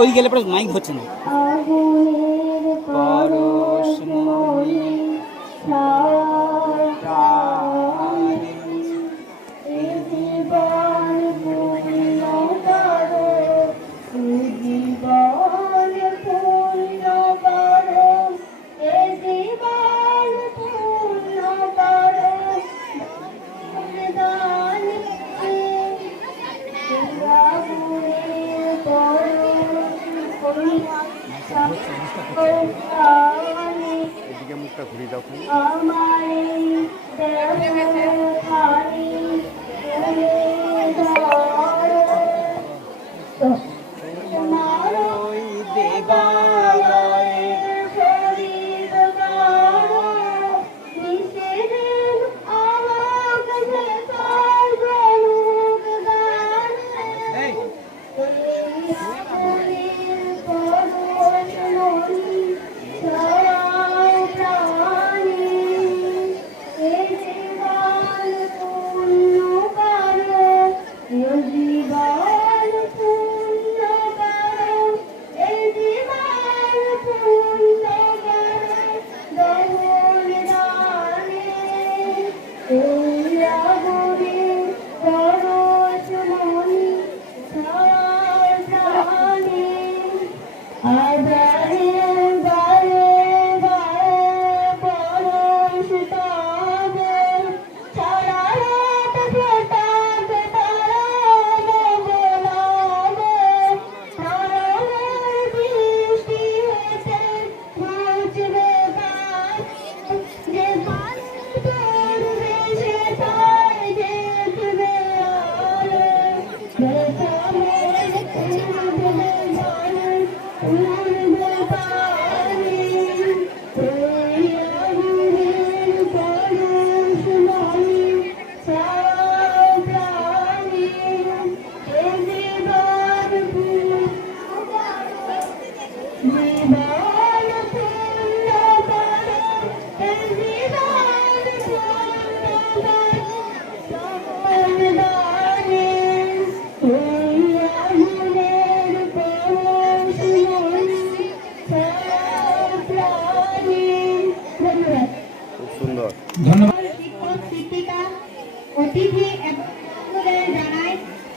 ওই গেলে পরে মাইক হচ্ছে না। এদিকে মুখটা ঘুরিয়ে দাও।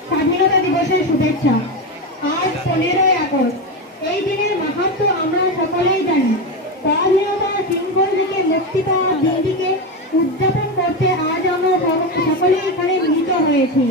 স্বাধীনতা দিবসের শুভেচ্ছা। আজ 15ই আগস্ট। এই দিনের মাহাত্ম্য আমরা সকলেই জানি। স্বাধীনতার সিম্বল থেকে মুক্তি পাওয়ার দিনটিকে উদযাপন করতে আজ আমরা সকলেই এখানে মিলিত হয়েছি।